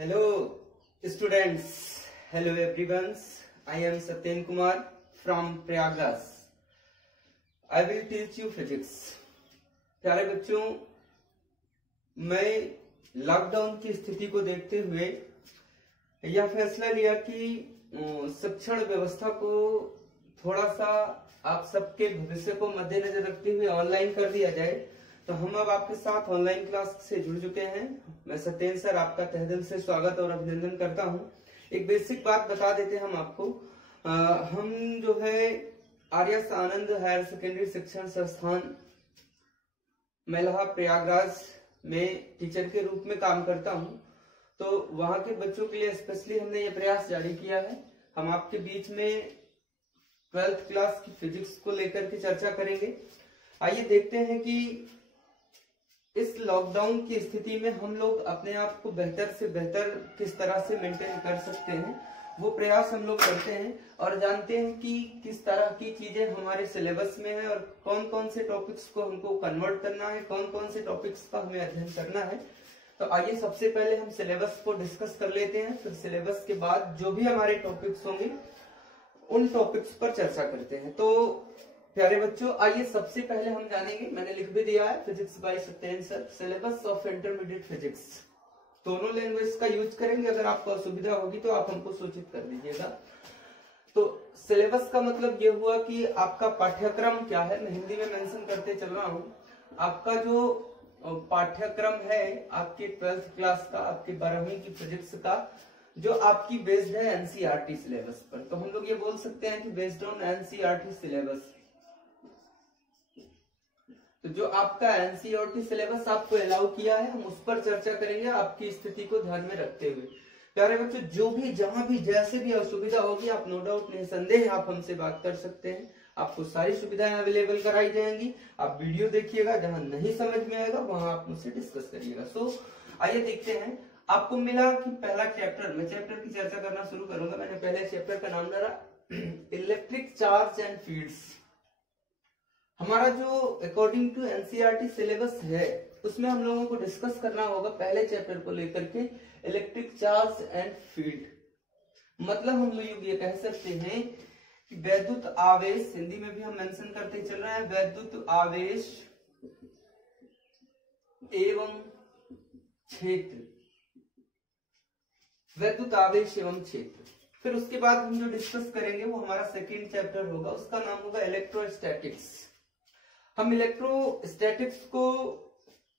Hello students, hello everyone. I am Satyen Kumar from Prayagraj. I will teach you physics. प्यारे बच्चों, मैं lockdown की स्थिति को देखते हुए यह फैसला लिया कि शिक्षण व्यवस्था को थोड़ा सा आप सबके भविष्य को मद्देनजर रखते हुए ऑनलाइन कर दिया जाए। तो हम अब आपके साथ ऑनलाइन क्लास से जुड़ चुके हैं। मैं सत्येन सर आपका तहे दिल से स्वागत और अभिनंदन करता हूं। एक बेसिक बात बता देते हैं हम आपको। हम जो है आर्यस आनंद हायर सेकेंडरी शिक्षण संस्थान मेलहा प्रयागराज में टीचर के रूप में काम करता हूं। तो वहां के बच्चों के लिए स्पेशली हमने ये प्रयास जारी किया है। हम आपके बीच में 12th क्लास की फिजिक्स को लेकर के चर्चा करेंगे। आइए देखते हैं कि इस लॉकडाउन की स्थिति में हम लोग अपने आप को बेहतर से बेहतर किस तरह से मेंटेन कर सकते हैं, वो प्रयास हम लोग करते हैं और जानते हैं कि किस तरह की चीजें हमारे सिलेबस में है और कौन कौन से टॉपिक्स को हमको कन्वर्ट करना है, कौन कौन से टॉपिक्स का हमें अध्ययन करना है। तो आइए सबसे पहले हम सिलेबस को डिस्कस कर लेते हैं, फिर सिलेबस के बाद जो भी हमारे टॉपिक्स होंगे उन टॉपिक्स पर चर्चा करते हैं। तो प्यारे बच्चों, आइए सबसे पहले हम जानेंगे, मैंने लिख भी दिया है physics bye Satyen sir, syllabus of intermediate physics. दोनों लैंग्वेज का यूज करेंगे। अगर आपको असुविधा होगी तो आप हमको सूचित कर दीजिएगा। तो सिलेबस का मतलब ये हुआ कि आपका पाठ्यक्रम क्या है। मैं हिंदी में मेंशन करते चल रहा हूँ। आपका जो पाठ्यक्रम है आपके 12th क्लास का, आपके 12वीं की फिजिक्स का, जो आपकी बेस्ड है एनसीईआरटी सिलेबस पर। तो हम लोग ये बोल सकते हैं कि बेस्ड ऑन एनसीईआरटी सिलेबस। तो जो आपका एनसीईआरटी सिलेबस आपको अलाउ किया है, हम उस पर चर्चा करेंगे आपकी स्थिति को ध्यान में रखते हुए। प्यारे बच्चों, जो भी जहां भी जैसे भी असुविधा होगी, आप नो डाउट निसंदेह आप हमसे बात कर सकते हैं। आपको सारी सुविधाएं अवेलेबल कराई जाएंगी। आप वीडियो देखिएगा, जहां नहीं समझ में आएगा वहां आप मुझसे डिस्कस करिएगा। सो आइए देखते हैं। आपको मिला कि पहला चैप्टर, मैं चैप्टर की चर्चा करना शुरू करूंगा। मैंने पहले चैप्टर का नाम डाला इलेक्ट्रिक चार्ज एंड फील्ड्स। हमारा जो अकॉर्डिंग टू एनसीईआरटी सिलेबस है उसमें हम लोगों को डिस्कस करना होगा पहले चैप्टर को लेकर के इलेक्ट्रिक चार्ज एंड फील्ड। मतलब हम लोग ये कह सकते हैं कि वैद्युत आवेश, हिंदी में भी हम मेंशन करते चल रहे हैं, वैद्युत आवेश एवं क्षेत्र, वैद्युत आवेश एवं क्षेत्र। फिर उसके बाद हम जो डिस्कस करेंगे वो हमारा सेकेंड चैप्टर होगा, उसका नाम होगा इलेक्ट्रोस्टैटिक्स। हम इलेक्ट्रोस्टैटिक्स को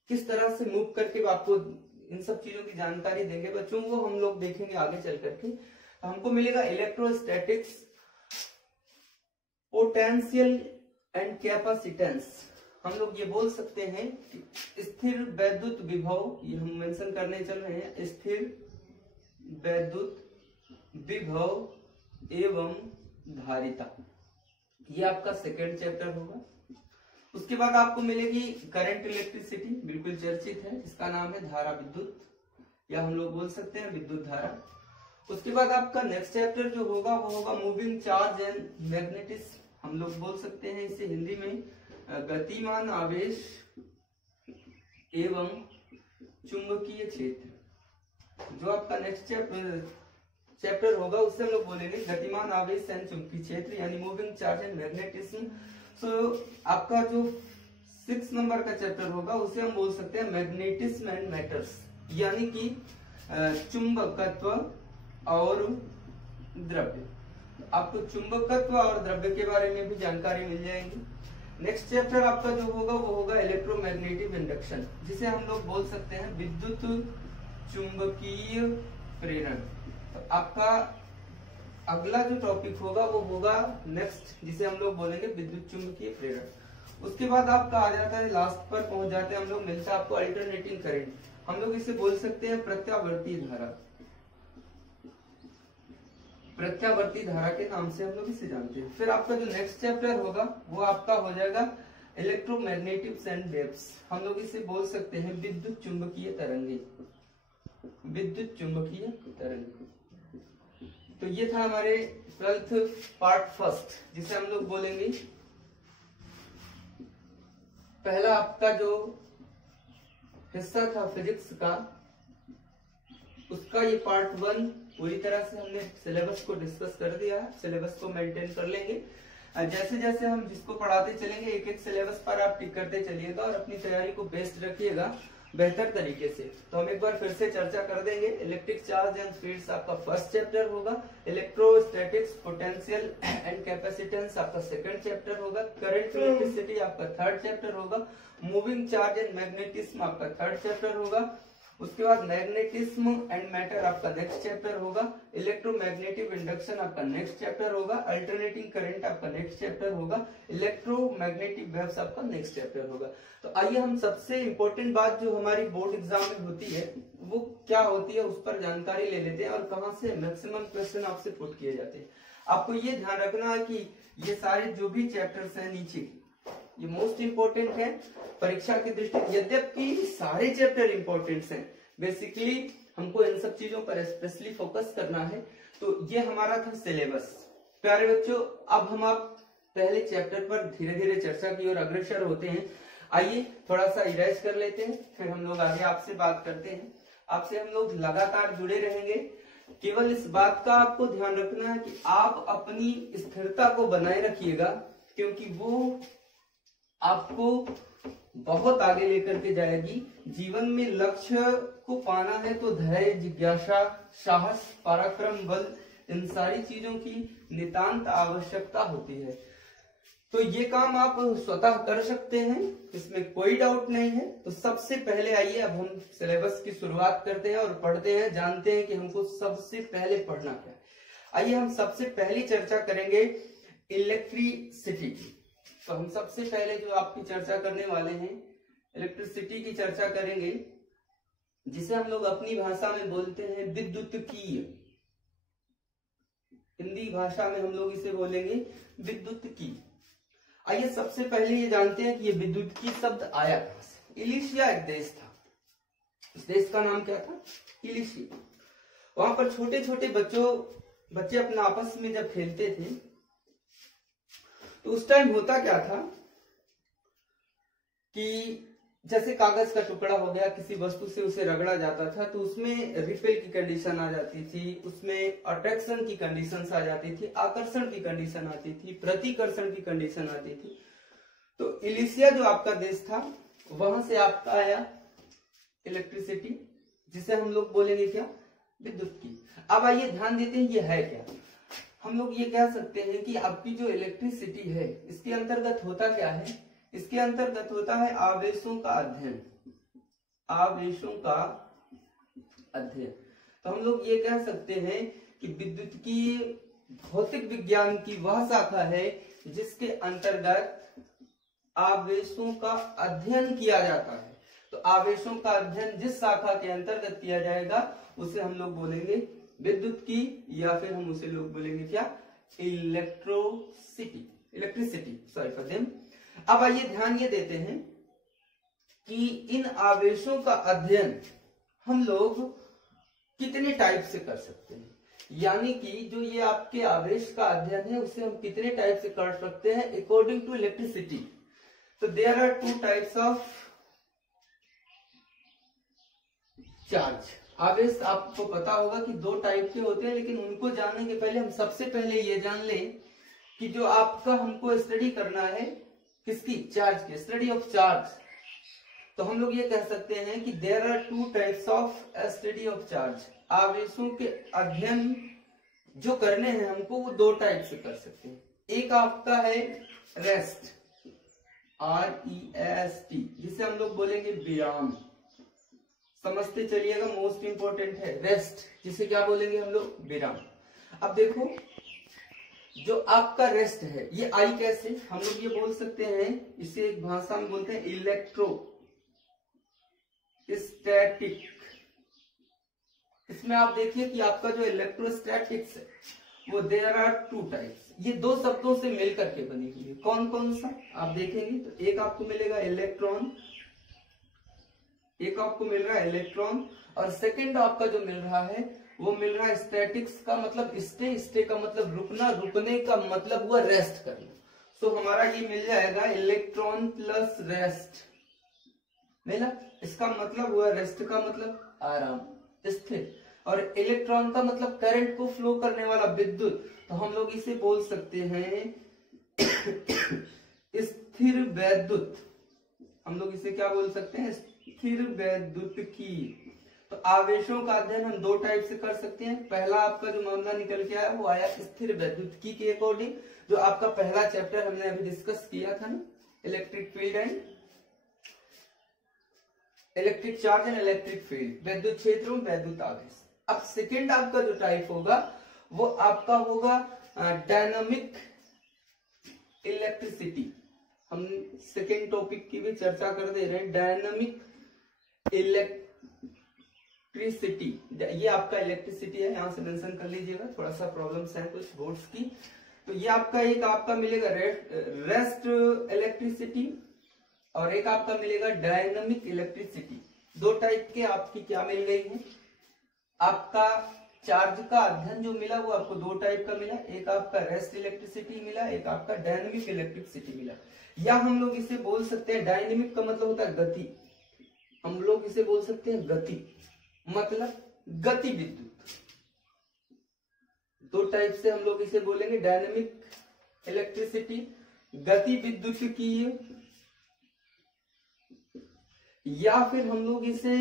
किस तरह से मूव करके आपको इन सब चीजों की जानकारी देंगे बच्चों, वो हम लोग देखेंगे आगे चल करके। तो हमको मिलेगा इलेक्ट्रोस्टैटिक्स, पोटेंशियल एंड कैपेसिटेंस। हम लोग ये बोल सकते हैं कि स्थिर वैद्युत विभव, ये हम मेंशन करने चल रहे हैं, स्थिर वैद्युत विभव एवं धारिता। ये आपका सेकेंड चैप्टर होगा। उसके बाद आपको मिलेगी करंट इलेक्ट्रिसिटी, बिल्कुल चर्चित है, इसका नाम है धारा विद्युत, या हम लोग बोल सकते हैं विद्युत धारा। उसके बाद आपका नेक्स्ट चैप्टर जो होगा वो होगा मूविंग चार्ज एंड मैग्नेटिज्म। हम लोग बोल सकते हैं इसे हिंदी में गतिमान आवेश एवं चुंबकीय क्षेत्र। जो आपका नेक्स्ट चैप्टर होगा उससे हम लोग बोलेंगे गतिमान आवेश एंड चुंबकीय क्षेत्र, यानी मूविंग चार्ज एंड मैग्नेटिज्म। सो आपका जो 6 नंबर का चैप्टर होगा उसे हम बोल सकते हैं मैग्नेटिज्म एंड मैटर्स, यानी कि चुंबकत्व और द्रव्य। आपको चुंबकत्व और द्रव्य के बारे में भी जानकारी मिल जाएगी। नेक्स्ट चैप्टर आपका जो होगा वो होगा इलेक्ट्रोमैग्नेटिक इंडक्शन, जिसे हम लोग बोल सकते हैं विद्युत चुंबकीय प्रेरण। तो आपका अगला जो टॉपिक होगा वो होगा नेक्स्ट, जिसे हम लोग बोलेंगे विद्युत चुंबकीय प्रेरण। उसके बाद आपका आ जाता है, लास्ट पर पहुंच जाते हैं हम लोग, मिलता है आपको अल्टरनेटिंग करंट। हम लोग इसे बोल सकते हैं प्रत्यावर्ती धारा। प्रत्यावर्ती धारा के नाम से हम लोग इसे जानते हैं। फिर आपका जो नेक्स्ट चैप्टर होगा वो आपका हो जाएगा इलेक्ट्रोमैग्नेटिक्स एंड वेव्स। हम लोग इसे बोल सकते हैं विद्युत चुंबकीय तरंगे, विद्युत चुंबकीय तरंगे। तो ये था हमारे 12th पार्ट फर्स्ट, जिसे हम लोग बोलेंगे पहला आपका जो हिस्सा था फिजिक्स का उसका ये पार्ट 1 पूरी तरह से हमने सिलेबस को डिस्कस कर दिया है। सिलेबस को मेंटेन कर लेंगे। जैसे जैसे हम जिसको पढ़ाते चलेंगे एक एक सिलेबस पर आप टिक करते चलिएगा और अपनी तैयारी को बेस्ट रखिएगा बेहतर तरीके से। तो हम एक बार फिर से चर्चा कर देंगे। इलेक्ट्रिक चार्ज एंड फील्ड्स आपका फर्स्ट चैप्टर होगा। इलेक्ट्रोस्टैटिक्स, पोटेंशियल एंड कैपेसिटेंस आपका सेकंड चैप्टर होगा। करंट इलेक्ट्रिसिटी आपका थर्ड चैप्टर होगा। मूविंग चार्ज एंड मैग्नेटिज्म आपका थर्ड चैप्टर होगा। उसके बाद मैग्नेटिज्म एंड मैटर आपका नेक्स्ट चैप्टर होगा। इलेक्ट्रोमैग्नेटिक इंडक्शन आपका नेक्स्ट चैप्टर होगा। अल्टरनेटिंग करंट आपका नेक्स्ट चैप्टर होगा। इलेक्ट्रोमैग्नेटिक वेव्स आपका नेक्स्ट चैप्टर होगा। तो आइए हम सबसे इंपॉर्टेंट बात जो हमारी बोर्ड एग्जाम में होती है वो क्या होती है उस पर जानकारी ले लेते हैं और कहां से मैक्सिमम क्वेश्चन आपसे पुट किए जाते हैं। आपको ये ध्यान रखना है कि ये सारे जो भी चैप्टर्स हैं नीचे ये मोस्ट इंपोर्टेंट है परीक्षा की दृष्टि। यद्यपि सारे चैप्टर इंपॉर्टेंट हैं, बेसिकली हमको इन सब चीजों पर स्पेशली फोकस करना है। तो ये हमारा था सिलेबस। प्यारे बच्चों, अब हम आप पहले चैप्टर पर धीरे धीरे चर्चा की ओर अग्रसर होते हैं। आइए थोड़ा सा इरेज कर लेते हैं, फिर हम लोग आगे आपसे बात करते हैं। आपसे हम लोग लगातार जुड़े रहेंगे। केवल इस बात का आपको ध्यान रखना है कि आप अपनी स्थिरता को बनाए रखिएगा, क्योंकि वो आपको बहुत आगे लेकर के जाएगी। जीवन में लक्ष्य को पाना है तो धैर्य, जिज्ञासा, साहस, पराक्रम, बल, इन सारी चीजों की नितांत आवश्यकता होती है। तो ये काम आप स्वतः कर सकते हैं, इसमें कोई डाउट नहीं है। तो सबसे पहले आइए अब हम सिलेबस की शुरुआत करते हैं और पढ़ते हैं, जानते हैं कि हमको सबसे पहले पढ़ना क्या है। आइए हम सबसे पहली चर्चा करेंगे इलेक्ट्रिसिटी की। तो हम सबसे पहले जो आपकी चर्चा करने वाले हैं इलेक्ट्रिसिटी की चर्चा करेंगे, जिसे हम लोग अपनी भाषा में बोलते हैं विद्युतीय। हिंदी भाषा में हम लोग इसे बोलेंगे विद्युतीय। आइए सबसे पहले ये जानते हैं कि ये विद्युतीय शब्द आया कहां से। इलिशिया एक देश था। इस देश का नाम क्या था? इलिशिया। वहां पर छोटे छोटे बच्चे अपना आपस में जब खेलते थे तो उस टाइम होता क्या था कि जैसे कागज का टुकड़ा हो गया, किसी वस्तु से उसे रगड़ा जाता था तो उसमें रिपेल की कंडीशन आ जाती थी, उसमें अट्रैक्शन की कंडीशंस आ जाती थी, आकर्षण की कंडीशन आती थी, प्रतिकर्षण की कंडीशन आती थी। तो इलिशिया जो आपका देश था वहां से आपका आया इलेक्ट्रिसिटी, जिसे हम लोग बोलेंगे क्या? विद्युत की। अब आइए ध्यान देते हैं ये है क्या। हम लोग ये कह सकते हैं कि आपकी जो इलेक्ट्रिसिटी है इसके अंतर्गत होता क्या है? इसके अंतर्गत होता है आवेशों का अध्ययन। आवेशों का अध्ययन। तो हम लोग ये कह सकते हैं कि विद्युत की भौतिक विज्ञान की वह शाखा है जिसके अंतर्गत आवेशों का अध्ययन किया जाता है। तो आवेशों का अध्ययन जिस शाखा के अंतर्गत किया जाएगा उसे हम लोग बोलेंगे विद्युत की, या फिर हम उसे लोग बोलेंगे क्या? Electricity sorry for them. अब आइए ध्यान ये देते हैं कि इन आवेशों का अध्ययन हम लोग कितने टाइप से कर सकते हैं, यानी कि जो ये आपके आवेश का अध्ययन है उसे हम कितने टाइप से कर सकते हैं अकॉर्डिंग टू इलेक्ट्रिसिटी। तो there are 2 types of charge. आवेश आपको पता होगा कि 2 टाइप के होते हैं, लेकिन उनको जानने के पहले हम सबसे पहले ये जान लें कि जो आपका हमको स्टडी करना है किसकी? चार्ज की, स्टडी ऑफ चार्ज। तो हम लोग ये कह सकते हैं कि there are 2 types of study of charge. आवेशों के अध्ययन जो करने हैं हमको वो 2 टाइप से कर सकते हैं। एक आपका है रेस्ट, REST, जिसे हम लोग बोलेंगे विराम। समझते चलिएगा, मोस्ट इंपोर्टेंट है रेस्ट, जिसे क्या बोलेंगे हम लोग? विराम। अब देखो जो आपका रेस्ट है ये आई कैसे? हम लोग ये बोल सकते हैं, इसे एक भाषा में बोलते हैं इलेक्ट्रोस्टैटिक। इसमें आप देखिए कि आपका जो इलेक्ट्रोस्टैटिक्स है वो देयर आर 2 टाइप्स। ये 2 शब्दों से मिलकर के बनी हुई है। कौन कौन सा आप देखेंगे तो एक आपको मिलेगा इलेक्ट्रॉन, एक आपको मिल रहा है इलेक्ट्रॉन, और सेकंड आपका जो मिल रहा है वो मिल रहा है स्टैटिक्स का मतलब स्टे का मतलब रुकना, रुकने का मतलब हुआ रेस्ट करना। सो हमारा ये मिल जाएगा इलेक्ट्रॉन प्लस रेस्ट मिला। इसका मतलब हुआ रेस्ट का मतलब आराम, स्थिर। और इलेक्ट्रॉन का मतलब करंट को फ्लो करने वाला विद्युत, तो हम लोग इसे बोल सकते हैं स्थिर वैद्युत। हम लोग इसे क्या बोल सकते हैं? स्थिर वैद्युत की। तो आवेशों का अध्ययन हम दो टाइप से कर सकते हैं। पहला आपका जो मामला निकल के आया वो आया स्थिर वैद्युतिकी के अकॉर्डिंग, जो आपका पहला चैप्टर हमने अभी डिस्कस किया था ना, electric field and electric charge and electric field, वैद्युत क्षेत्र और वैद्युत आवेश। अब सेकेंड आपका जो टाइप होगा वो आपका होगा डायनामिक इलेक्ट्रिसिटी। हम सेकेंड टॉपिक की भी चर्चा कर दे रहे हैं, डायनामिक इलेक्ट्रिसिटी। ये आपका इलेक्ट्रिसिटी है, यहां से मेंशन कर लीजिएगा, थोड़ा सा प्रॉब्लम्स है कुछ बोर्ड्स की। तो ये आपका एक आपका मिलेगा रेस्ट इलेक्ट्रिसिटी और एक आपका मिलेगा डायनामिक इलेक्ट्रिसिटी। दो टाइप के आपकी क्या मिल गई है? आपका चार्ज का अध्ययन जो मिला वो आपको दो टाइप का मिला, एक आपका रेस्ट इलेक्ट्रिसिटी मिला, एक आपका डायनेमिक इलेक्ट्रिसिटी मिला। या हम लोग इसे बोल सकते हैं, डायनेमिक का मतलब होता है गति, हम लोग इसे बोल सकते हैं गति, मतलब गति विद्युत। दो टाइप से हम लोग इसे बोलेंगे, डायनेमिक इलेक्ट्रिसिटी गति विद्युत की, या फिर हम लोग इसे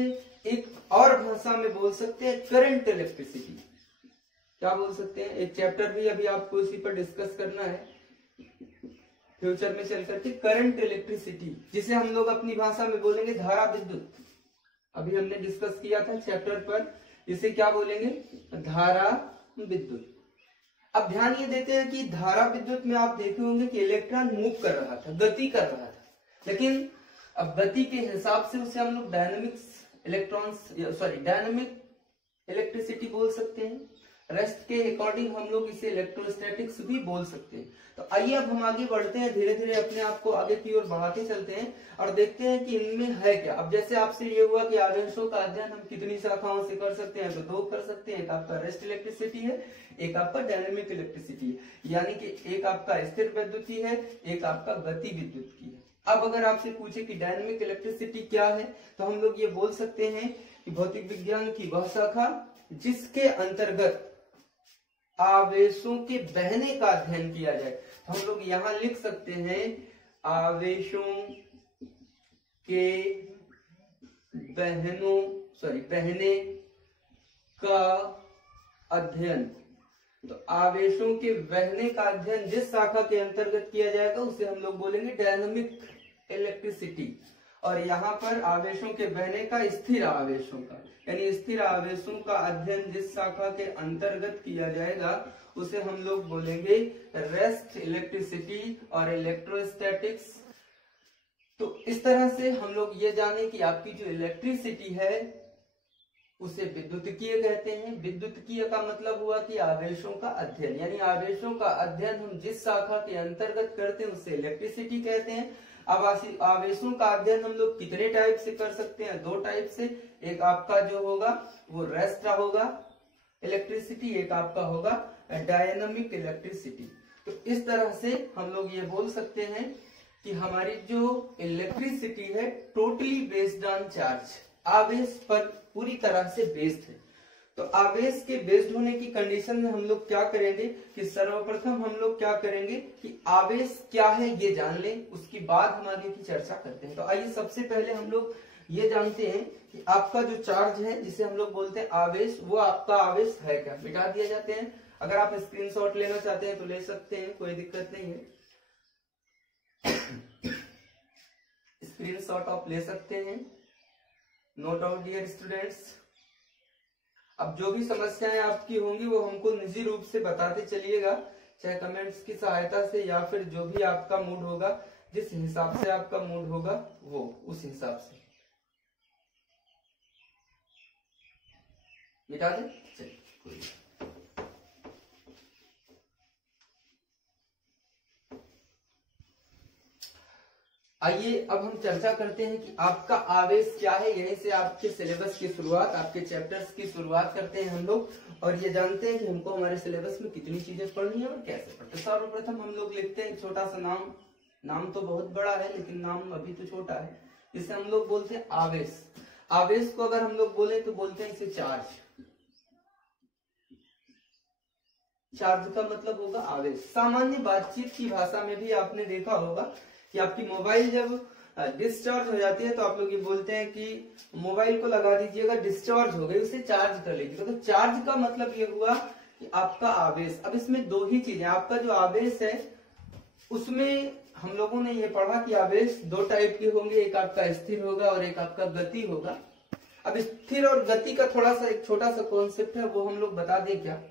एक और भाषा में बोल सकते हैं करंट इलेक्ट्रिसिटी। क्या बोल सकते हैं? एक चैप्टर भी अभी आपको इसी पर डिस्कस करना है फ्यूचर में चल करके, करंट इलेक्ट्रिसिटी, जिसे हम लोग अपनी भाषा में बोलेंगे धारा विद्युत। अभी हमने डिस्कस किया था चैप्टर पर, इसे क्या बोलेंगे? धारा विद्युत। अब ध्यान ये देते हैं कि धारा विद्युत में आप देखे होंगे कि इलेक्ट्रॉन मूव कर रहा था, गति कर रहा था, लेकिन अब गति के हिसाब से उसे हम लोग डायनेमिक इलेक्ट्रिसिटी बोल सकते हैं। रेस्ट के अकॉर्डिंग हम लोग इसे इलेक्ट्रोस्टैटिक्स भी बोल सकते हैं। तो आइए अब हम आगे बढ़ते हैं, धीरे धीरे अपने आप को आगे की ओर बढ़ाते चलते हैं और देखते हैं कि इनमें है क्या। अब जैसे आपसे ये हुआ कि आवेशों का अध्ययन हम कितनी शाखाओं से कर सकते हैं, तो दो कर सकते हैं, एक आपका रेस्ट इलेक्ट्रिसिटी है, एक आपका डायनेमिक इलेक्ट्रिसिटी है, यानी कि एक आपका स्थिर विद्युत है, एक आपका गति विद्युत की है। अब अगर आपसे पूछे कि डायनेमिक इलेक्ट्रिसिटी क्या है, तो हम लोग ये बोल सकते हैं कि भौतिक विज्ञान की वह शाखा जिसके अंतर्गत आवेशों के बहने का अध्ययन किया जाए। तो हम लोग यहां लिख सकते हैं आवेशों के बहने का अध्ययन। तो आवेशों के बहने का अध्ययन जिस शाखा के अंतर्गत किया जाएगा उसे हम लोग बोलेंगे डायनामिक इलेक्ट्रिसिटी। और यहाँ पर आवेशों के बहने का स्थिर आवेशों का, यानी स्थिर आवेशों का अध्ययन जिस शाखा के अंतर्गत किया जाएगा उसे हम लोग बोलेंगे रेस्ट इलेक्ट्रिसिटी और इलेक्ट्रोस्टैटिक्स। तो इस तरह से हम लोग ये जाने कि आपकी जो इलेक्ट्रिसिटी है उसे विद्युतकीय कहते हैं। विद्युतकीय का मतलब हुआ कि आवेशों का अध्ययन, यानी आवेशों का अध्ययन हम जिस शाखा के अंतर्गत करते हैं उसे इलेक्ट्रिसिटी कहते हैं। अब आवेशों का अध्ययन हम लोग कितने टाइप से कर सकते हैं? दो टाइप से, एक आपका जो होगा वो रेस्ट होगा इलेक्ट्रिसिटी, एक आपका होगा डायनामिक इलेक्ट्रिसिटी। तो इस तरह से हम लोग ये बोल सकते हैं कि हमारी जो इलेक्ट्रिसिटी है टोटली बेस्ड ऑन चार्ज, आवेश पर पूरी तरह से बेस्ड है। तो आवेश के बेस्ड होने की कंडीशन में हम लोग क्या करेंगे कि सर्वप्रथम हम लोग क्या करेंगे कि आवेश क्या है ये जान लें, उसके बाद हम आगे की चर्चा करते हैं। तो आइए सबसे पहले हम लोग ये जानते हैं कि आपका जो चार्ज है जिसे हम लोग बोलते हैं आवेश, वो आपका आवेश है क्या। मिटा दिया जाते हैं, अगर आप स्क्रीनशॉट लेना चाहते हैं तो ले सकते हैं, कोई दिक्कत नहीं है, स्क्रीनशॉट आप ले सकते हैं, नो डाउट डियर स्टूडेंट्स। अब जो भी समस्याएं आपकी होंगी वो हमको निजी रूप से बताते चलिएगा, चाहे कमेंट्स की सहायता से या फिर जो भी आपका मूड होगा, जिस हिसाब से आपका मूड होगा वो उस हिसाब से मिटा दे। चलिए, आइए अब हम चर्चा करते हैं कि आपका आवेश क्या है। यहीं से आपके सिलेबस की शुरुआत, आपके चैप्टर्स की शुरुआत करते हैं हम लोग, और ये जानते हैं कि हमको हमारे सिलेबस में कितनी चीजें पढ़नी है और कैसे पढ़ते हैं। सर्वप्रथम हम लोग लिखते हैं छोटा सा नाम तो बहुत बड़ा है लेकिन नाम अभी तो छोटा है, इसे हम लोग बोलते हैं आवेश। आवेश को अगर हम लोग बोले तो बोलते हैं इसे चार्ज। चार्ज का मतलब होगा आवेश। सामान्य बातचीत की भाषा में भी आपने देखा होगा कि आपकी मोबाइल जब डिस्चार्ज हो जाती है तो आप लोग ये बोलते हैं कि मोबाइल को लगा दीजिएगा, डिस्चार्ज हो गई, उसे चार्ज कर लीजिएगा। तो चार्ज का मतलब ये हुआ कि आपका आवेश। अब इसमें दो ही चीजें, आपका जो आवेश है उसमें हम लोगों ने ये पढ़ा कि आवेश दो टाइप के होंगे, एक आपका स्थिर होगा और एक आपका गति होगा। अब स्थिर और गति का थोड़ा सा एक छोटा सा कॉन्सेप्ट है, वो हम लोग बता दें क्या,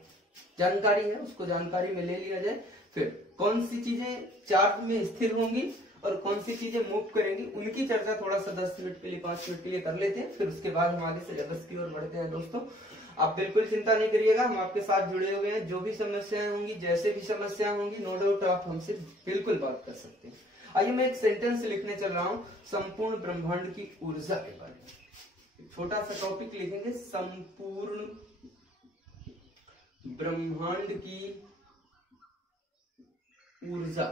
जानकारी है उसको जानकारी में ले लिया जाए। फिर कौन सी चीजें चार्ज में स्थिर होंगी और कौन सी चीजें मूव करेंगी, उनकी चर्चा थोड़ा सा 10 मिनट के लिए 5 मिनट के लिए कर लेते हैं। फिर उसके बाद हम आगे सिलेबस की ओर बढ़ते हैं। दोस्तों आप बिल्कुल चिंता नहीं करिएगा, हम आपके साथ जुड़े हुए हैं। जो भी समस्याएं होंगी, जैसे भी समस्याएं होंगी, नो डाउट आप हमसे बिल्कुल बात कर सकते हैं। आइए मैं एक सेंटेंस लिखने चल रहा हूं संपूर्ण ब्रह्मांड की ऊर्जा के बारे में। छोटा सा टॉपिक लिखेंगे, संपूर्ण ब्रह्मांड की ऊर्जा।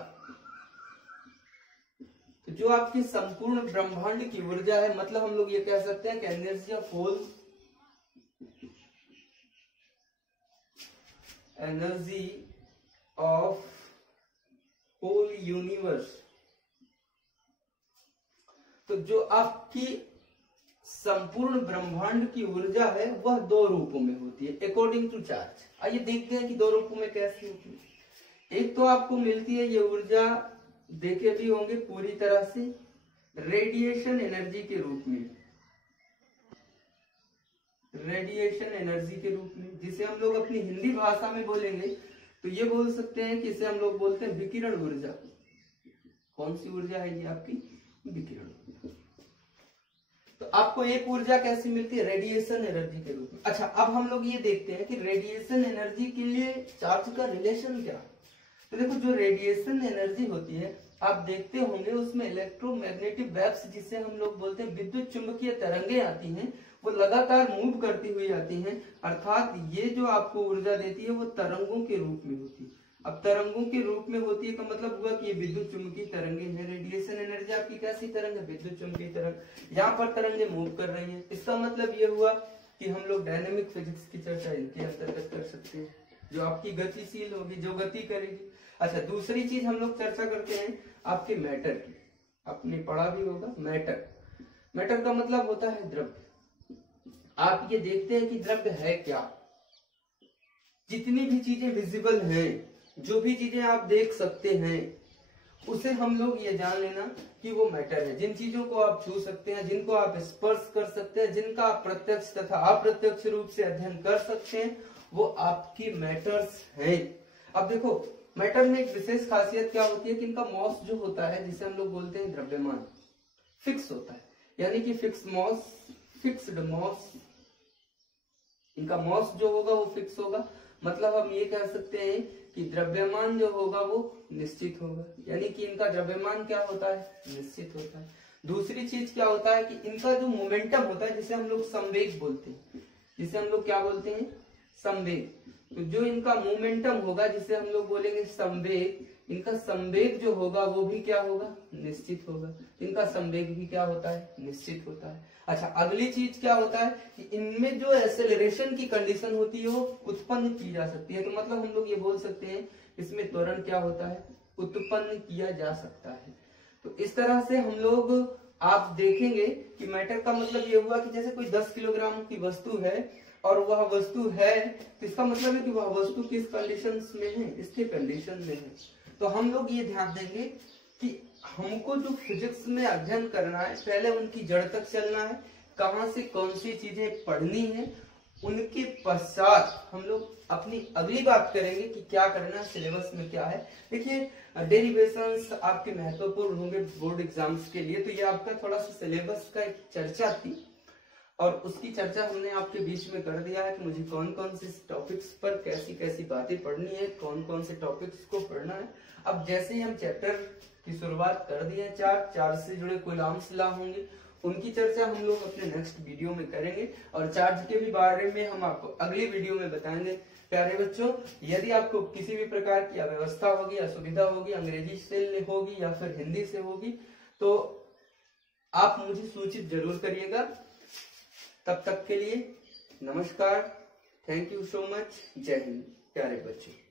तो जो आपकी संपूर्ण ब्रह्मांड की ऊर्जा है, मतलब हम लोग ये कह सकते हैं कि energy of whole, energy of whole universe. तो जो आपकी संपूर्ण ब्रह्मांड की ऊर्जा है वह दो रूपों में होती है अकॉर्डिंग टू चार्ज। आइए देखते हैं कि दो रूपों में कैसी होती है। एक तो आपको मिलती है ये ऊर्जा, देखे भी होंगे पूरी तरह से, रेडिएशन एनर्जी के रूप में, रेडिएशन एनर्जी के रूप में, जिसे हम लोग अपनी हिंदी भाषा में बोलेंगे तो ये बोल सकते हैं कि इसे हम लोग बोलते हैं विकिरण ऊर्जा। कौन सी ऊर्जा है ये आपकी? विकिरण ऊर्जा। तो आपको एक ऊर्जा कैसी मिलती है? रेडिएशन एनर्जी के रूप में। अच्छा, अब हम लोग ये देखते हैं कि रेडिएशन एनर्जी के लिए चार्ज का रिलेशन क्या है। तो देखो, जो रेडिएशन एनर्जी होती है आप देखते होंगे उसमें इलेक्ट्रोमैग्नेटिक वेव्स, जिसे हम लोग बोलते हैं विद्युत चुंबकीय तरंगे आती हैं, वो लगातार मूव करती हुई आती हैं। अर्थात ये जो आपको ऊर्जा देती है वो तरंगों के रूप में होती है। अब तरंगों के रूप में होती है का मतलब हुआ कि ये विद्युत चुंबकीय तरंगे हैं। रेडिएशन एनर्जी आपकी कैसी तरंग है? विद्युत चुंबकीय तरंग। यहाँ पर तरंगे मूव कर रही हैं, इसका मतलब ये हुआ कि हम लोग डायनेमिक फिजिक्स की चर्चा इनके अंतर्गत कर सकते हैं, जो आपकी गतिशील होगी, जो गति करेगी। अच्छा, दूसरी चीज हम लोग चर्चा करते हैं आपके मैटर की। आपने पढ़ा भी होगा मैटर। मैटर का मतलब होता है द्रव्य। आप ये देखते हैं कि द्रव्य है क्या। जितनी भी चीजें विजिबल हैं, जो भी चीजें आप देख सकते हैं, उसे हम लोग ये जान लेना कि वो मैटर है। जिन चीजों को आप छू सकते हैं, जिनको आप स्पर्श कर सकते हैं, जिनका आप प्रत्यक्ष तथा अप्रत्यक्ष रूप से अध्ययन कर सकते हैं, वो आपकी मैटर्स हैं। अब देखो, मैटर में एक विशेष खासियत क्या होती है कि इनका मॉस जो होता है, जिसे हम लोग बोलते हैं द्रव्यमान, फिक्स होता है। यानी कि फिक्स मॉस, फिक्स्ड मॉस, इनका मॉस जो होगा वो फिक्स होगा। मतलब हम ये कह सकते हैं कि द्रव्यमान जो होगा वो निश्चित होगा। यानी कि इनका द्रव्यमान क्या होता है? निश्चित होता है। दूसरी चीज क्या होता है कि इनका जो मोमेंटम होता है, जिसे हम लोग संवेग बोलते हैं, जिसे हम लोग क्या बोलते हैं? संवेग। तो जो इनका मोमेंटम होगा, जिसे हम लोग बोलेंगे संवेग, इनका संवेग जो होगा वो भी क्या होगा? निश्चित होगा। इनका संवेग भी क्या होता है? निश्चित होता है। अच्छा, अगली चीज क्या होता है कि इनमें जो एक्सेलरेशन की कंडीशन होती है वो उत्पन्न की जा सकती है। तो मतलब हम लोग ये बोल सकते हैं इसमें त्वरण क्या होता है? उत्पन्न किया जा सकता है। तो इस तरह से हम लोग आप देखेंगे कि मैटर का मतलब ये हुआ कि जैसे कोई 10 किलोग्राम की वस्तु है और वह वस्तु है, तो इसका मतलब है कि वह वस्तु किस कंडीशन में है? स्थिर कंडीशन में है। तो हम लोग ये ध्यान देंगे कि हमको जो फिजिक्स में अध्ययन करना है, पहले उनकी जड़ तक चलना है, कहां से कौन सी चीजें पढ़नी है, उनके पश्चात हम लोग अपनी अगली बात करेंगे कि क्या करना है, सिलेबस में क्या है। देखिए, डेरिवेशंस आपके महत्वपूर्ण होंगे बोर्ड एग्जाम्स के लिए, तो ये आपका थोड़ा सा सिलेबस का एक चर्चा थी और उसकी चर्चा हमने आपके बीच में कर दिया है कि मुझे कौन कौन से टॉपिक्स पर कैसी कैसी बातें पढ़नी है, कौन कौन से टॉपिक्स को पढ़ना है। अब जैसे ही हम चैप्टर की शुरुआत कर दी है, चार से जुड़े कोलम्स ला होंगे, उनकी चर्चा हम लोग अपने नेक्स्ट वीडियो में करेंगे और चार्ज के भी बारे में हम आपको अगली वीडियो में बताएंगे। प्यारे बच्चों, यदि आपको किसी भी प्रकार की अव्यवस्था होगी, असुविधा होगी, अंग्रेजी से होगी या फिर हिंदी से होगी, तो आप मुझे सूचित जरूर करिएगा। तब तक के लिए नमस्कार, थैंक यू सो मच, जय हिंद प्यारे बच्चों।